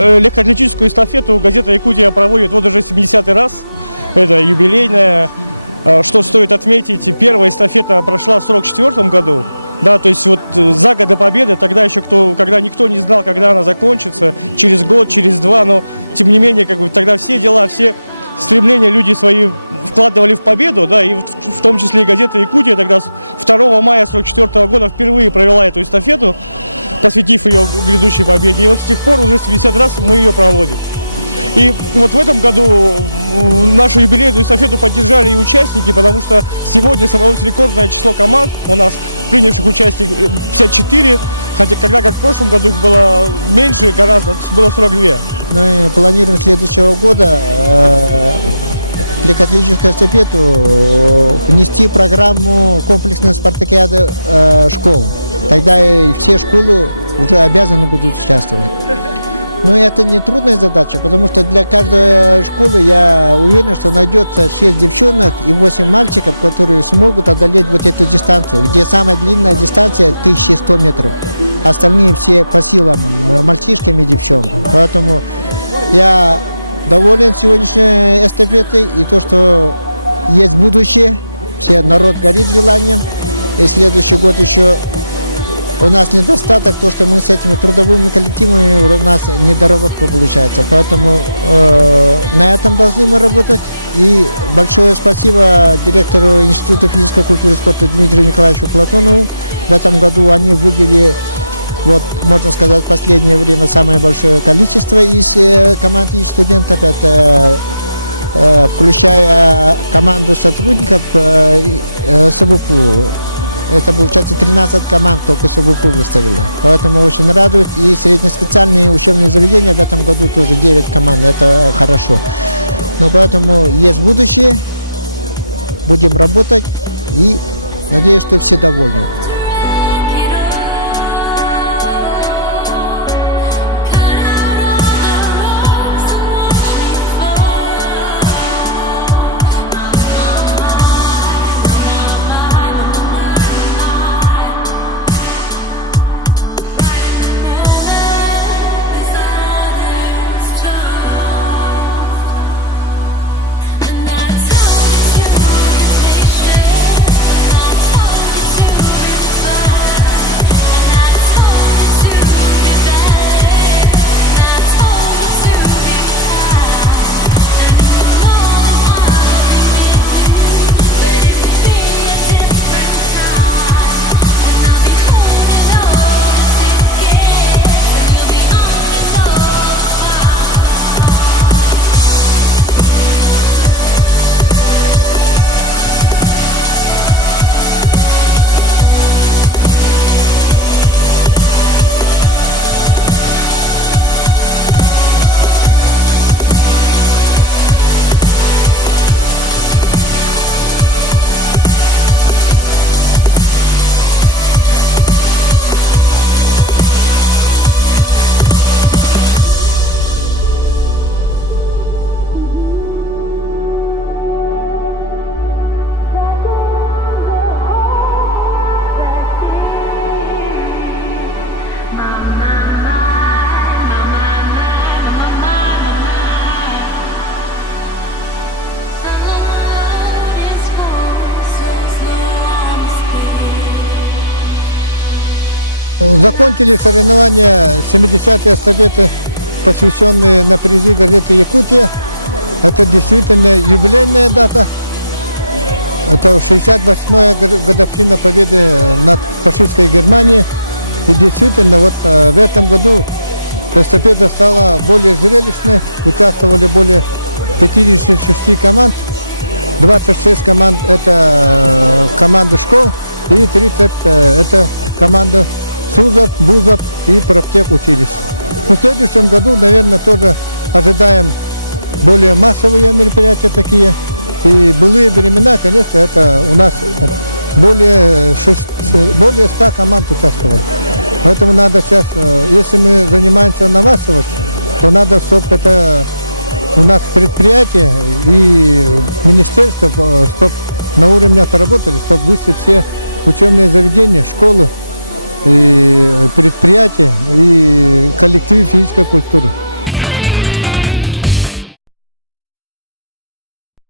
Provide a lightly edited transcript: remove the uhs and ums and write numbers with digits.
легкоатлетическую эстафету газета «Якутия» проводит вот уже 70-й раз. Это юбилейная. Что стоит отметить, первая эстафета прошла в 1944 году. Да, то есть вот за год до победы, тогда еще когда никто не знал, когда она закончится, через год, через два, но тем не менее, как бы тогда все дела, все стремления люди свои вкладывали в победу, да, и в том числе и газета «Якутия» тогда 2 мая 1944 года впервые провела эту эстафету, посвятив ее грядущей победе. И вот с тех пор уже 70 раз мы ее проводим. И вот в этом году нашу юбилейную эстафету поддержали и участники, потому что сегодня собралось рекордное число команд у нас, принявших участие 54, хотя когда как в прошлом году их было меньше гораздо, было 42. Мы планируем с следующего года легкоатлетическую эстафету внести в программу комплексной спартакиады школ. Тогда и все школы уже обязаны будут участвовать. Но это не трудная задача, потому что для каждой школы я уверен, что найдется 6 девчонок и 8 мальчиков, которые смогут одолеть вот эту дистанцию, где самая длинная дистанция 1100 метров. Остальные все по силам мальчишкам и девчонкам. Поэтому я доволен сегодняшней эстафетой и то, что есть будущее. Все народ горит желанием. И следующий год еще у нас недостаток, то, что мы с этими трудовыми коллективами, у нас недоработка получается. Поэтому на этом должны мы работать. И большое спасибо директору Института физической культуры и спорта Дмитрию Николаевичу Платонову. В этом году они выделили, вот, можно сказать, в последнее время самое большое количество из команд и студентов. Это включая команду сотрудников СВПУ. Это, получается, 13 команд только СВПУ выставила. Поэтому очень радует. И среднеспециальные учебные заведения в этом году тоже 9 команд. Это хорошо. Но поэтому есть будущее. Будем работать. И надеюсь, что все довольны. Закончили соревнования 70-й эстафеты, посвященные на призы газеты «Якутия». Это действительно юбилейная дата. Это 68-я годовщина победы над фашистской Германией. И действительно, вот в этом году эстафета стала более зрелищной. Участвовали более 56 команд. 26 команд – это команды школ, и 30 – это команда СУЗов, БУЗов и профтех училищ. В следующем году, наверное, тоже ожидаем более массовые мероприятия такие. И былые времена, конечно, это у нас более 100 команд участвовало. Поэтому надо сейчас, если мы занимаемся на массовость, то надо, чтобы это у нас предприятие и министерство, чтобы на уровне отработали, чтобы вышли все учебные заведения, школы, и предприятия и коллективы физической культуры.